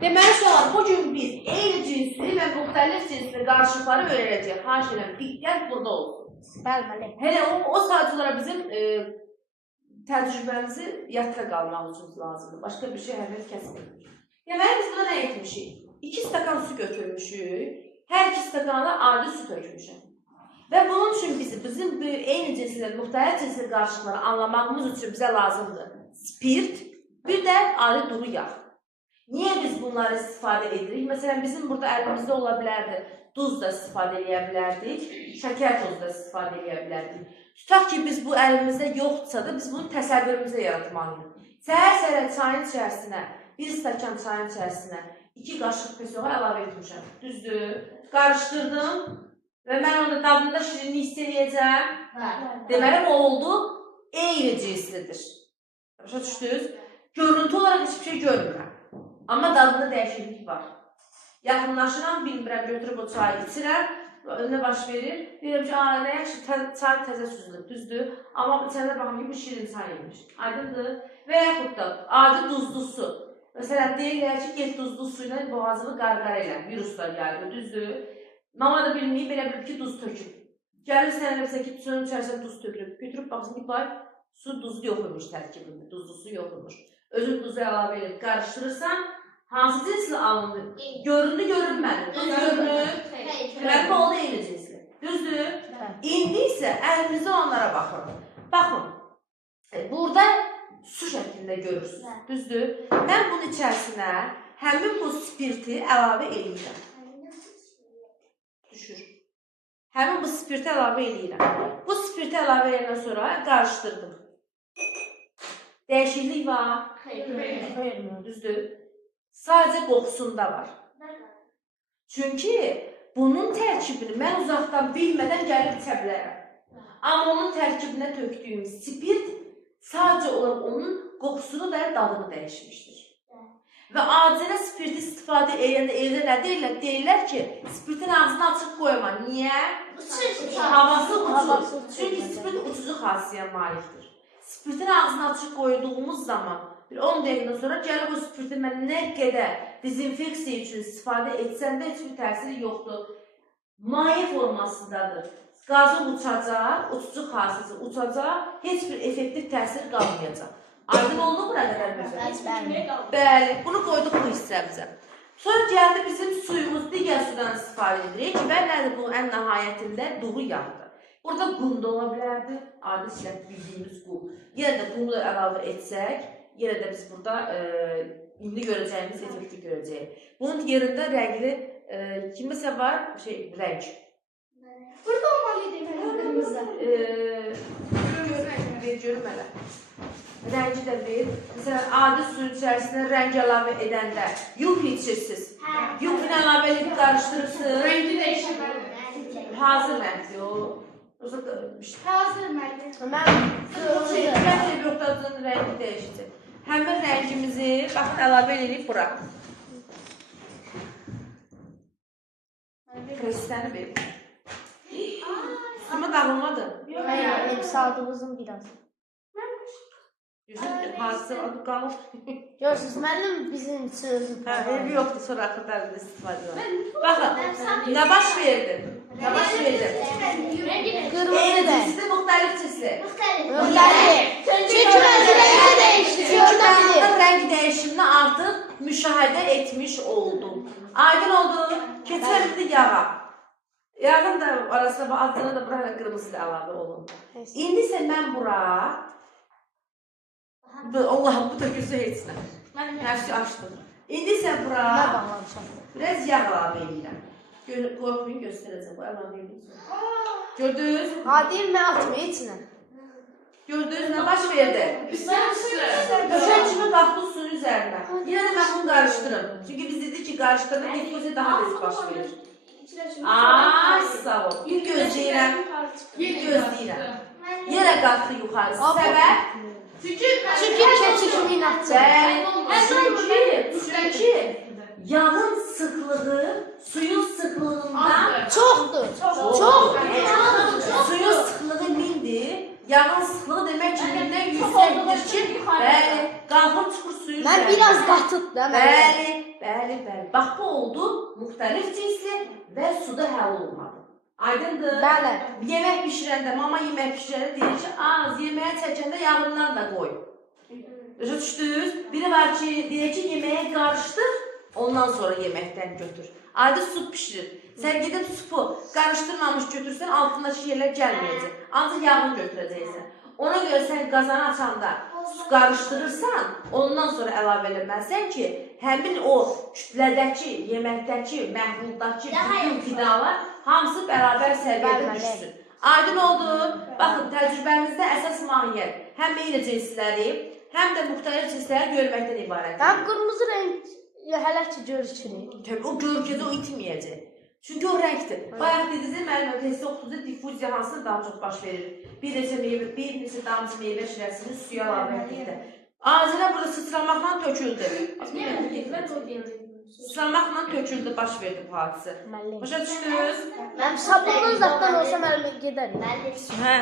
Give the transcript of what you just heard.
Deməli sual, bugün biz eyni cinsli və müxtəlif cinsli qarşılıqları öyrənəcəyik. Xahiş edirəm, diqqət burada olsun. Bəli. Hələ o saatçılara bizim təcrübəmizi yadda qalmaq üçün lazımdır. Başqa bir şey hələ kəsməyik. Deməli biz buna nə etmişik? 2 stakan su götürmüşük. Hər 2 stakana adi su tökmüşük. Və bunun üçün bizim eyni cinsli və müxtəlif cinsli qarşılıqları anlamağımız üçün bizə lazımdır spirt, bir də adi duru yağ. Niyə biz bunları istifadə edirik? Məsələn, bizim burada əlimizdə ola bilərdi, duz da istifadə edə bilərdik, şəkər tozu da istifadə edə bilərdik. Tutaq ki, biz bu əlimizdə yoxdursa da, biz bunu təsəvvürümüzə yaratmalıyıq. Səhər-səhər çayın içərisinə, 1 stəkan çayın içərisinə 2 qaşıq pesoğa əlavə etmişəm. Düzdür? Qarışdırdım və mən onda dadında şirinlik hiss edəcəm. Deməli, o oldu, eyni cinslidir. Başa düşdünüz? Görüntü olaraq hiçbir şey görmürəm. Amma dadında dəyişiklik var. Yaxınlaşıram, bilmirəm, götürüb o çayı içirəm, nə baş verir? Deyirəm ki, nə yaxşı, çay təzə süzülür, düzdür. Amma içəndə baxım ki, bu şirin çay imiş. Aydındır? Və yaxud da adi duzlu su. Məsələn, deyirlər ki, get duzlu su ilə boğazını qarqara elə, viruslar yayılır, düzdür. Mama da bilməyib, elə bilib ki, duz töküb. Gəlir sənə ki, suyun içərisində duz tökülüb. Götürüb baxsın ki, su duzlu yox imiş tərkibində, duzlu su yox imiş. Özün duzu əlavə edib qarışdırırsan, hansı cinsli alındı? Göründü, görünmədi. Duz görünür, demək oldu eyni cinsli. Düzdür? İndi isə əlimizdə onlara baxırıq. Baxın, burada su şəklində görürsünüz. Düzdür? Mən bunun içərisinə həmin bu spirti əlavə edirəm. Düşür. Həmin bu spirti əlavə edirəm. Bu spirti əlavə edəndən sonra qarışdırdım. Dəyişiklik var. Xeyr, düzdür. Sadəcə qoxusunda var. Çünki bunun tərkibini mən uzaqdan bilmədən gəlib içə bilərəm. Amma onun tərkibinə tökdüyüm spirt sadəcə olaraq onun qoxusunu və dadını dəyişmişdir. Və adicə spirti istifadə edəndə nə deyirlər? Deyirlər ki, spirtin ağzını açıq qoyma. Niyə? Havası uçur. Çünki spirt uçucu xasiyyəyə malikdir. Spirtin ağzını açıq qoyduğumuz zaman, bir 10 dəqiqədən sonra gəlib o spirti mən nə qədər dezinfeksiya üçün istifadə etsəm də heç bir təsiri yoxdur. Maye formasındadır. Qazı uçacaq, uçucu xasiyyəsi uçacaq, heç bir effektiv təsir qalmayacaq. Aydın oldu bura qədər bizə? Bəli, bunu qoyduq bu hissəmizə. Sonra gəldi bizim suyumuz, digər sudan istifadə edirik və nədir bu ən nəhayətində duru yağdır. Burada qum da ola bilərdi, adi silət bildiyimiz qum. Yenə də qumu da əlavə etsək, yenə də biz burada indi görəcəyimiz effekti görəcəyik. Bunun yerində rəngli, kiməsə var, rəng. Burada olmalıydı, qırmızı. Görüm hələ. Rəngi də ver. Məsələn, adi suyun içərisində rəng əlavə edəndə yup içirsiniz. Yupunu əlavə edib qarışdırırsınız. Rəngi dəyişməlidir. Hazır rəngdir o. Hazır mənim. Yoxdadın rəngi dəyişəcək. Həmin rəngimizi, baxın, əlavə edib bura. Kristəni verir. Üstümə dağılmadı. Hayır, saldığımızın biraz. Hazır adı qalır. Görürsünüz, mənim bizim sözüm. Evi yoxdur, sonra axırda istifadə var. Baxın, nə baş verdi? Nə baş verdi? Qırmızı Eyni da. cinsli, müxtəlif cinsli. Müxtəlif. Çünki mən rəngi dəyişdim. Çünki rəng dəyişimini artıq müşahidə etmiş oldum. Aydın oldu, keçərdi yağa. Yağın da arasında, altına da bura qırmızı da əlavə olun. İndi isə mən bura, Allahım, bu tökülsü heç nə. Hər şey açdım. İndi isə bura biraz yağ əlavə edirəm. Qorxmayın, göstərəcəm. Bu əlavə edirəm. Gördünüz? Deyir, mən atmayı içinə. Gördünüz, nə baş verdi? Düşən kimi qalxdı suyun üzərinə. Yenə də mən bunu qarışdırım. Çünki biz dedik ki, qarışdırda diffuziya daha tez baş verir. Ay, sağ ol. Bir gözləyirəm. Bir gözləyirəm. Yenə qalxdı yuxarı. Səbəb? Çünki keçikini inatacaq. Çünki yağın sıxlığı suyun sıxlığından Çoxdur. Çox. Suyun sıxlığı 1000'dir. Yağın sıxlığı demək ki, 1000'dən yüksəkdir ki, bəli, qalxır çıxır suyun Mən biraz qatıd da. Bəli, bəli. Bax bu oldu müxtəlif cinsli və suda həll olmadı. Aydındır? Bəli. Yemək bişirəndə, mama yemək bişirəndə deyir ki, az yeməyə çəkəndə yağından da qoy. Başa düşdünüz? Biri var ki, deyir ki, yeməyə qarışdır, ondan sonra yeməkdən götür. Adı süt bişirir. Sən gedib supu qarışdırmamış götürsən, altındakı yerlər gəlməyəcək. Ancaq yağını götürəcəksən. Ona görə sən qazanı açanda su qarışdırırsan, ondan sonra əlavə eləməlisən ki, həmin o kütlədəki, yeməkdəki, məhvuldakı bütün qidalar hamısı bərabər səviyyədə düşsün. Aydın oldu. Baxın, təcrübəmizdə əsas mahiyyət həm eyni cinsləri, həm də müxtəlif cinsləri görməkdən ibarətdir. Həm qırmızı rəng hələ ki görükürük. Təbii, o görkədə o itməyəcək. Çünki o rəngdir. Bayaq dediniz, müəllimə, testi oxuduğunuzda diffuziya hansını daha çox baş verir? Bir neçə damcı meyvə şirəsini suya əlavə etdikdə. Ağzına burada sıçramaqla töküldü. Sıçramaqla töküldü, baş verdi bu hadisə. Başa düşdünüz? Mən sabunlu zatdan olsam əlimə gedər. Hə.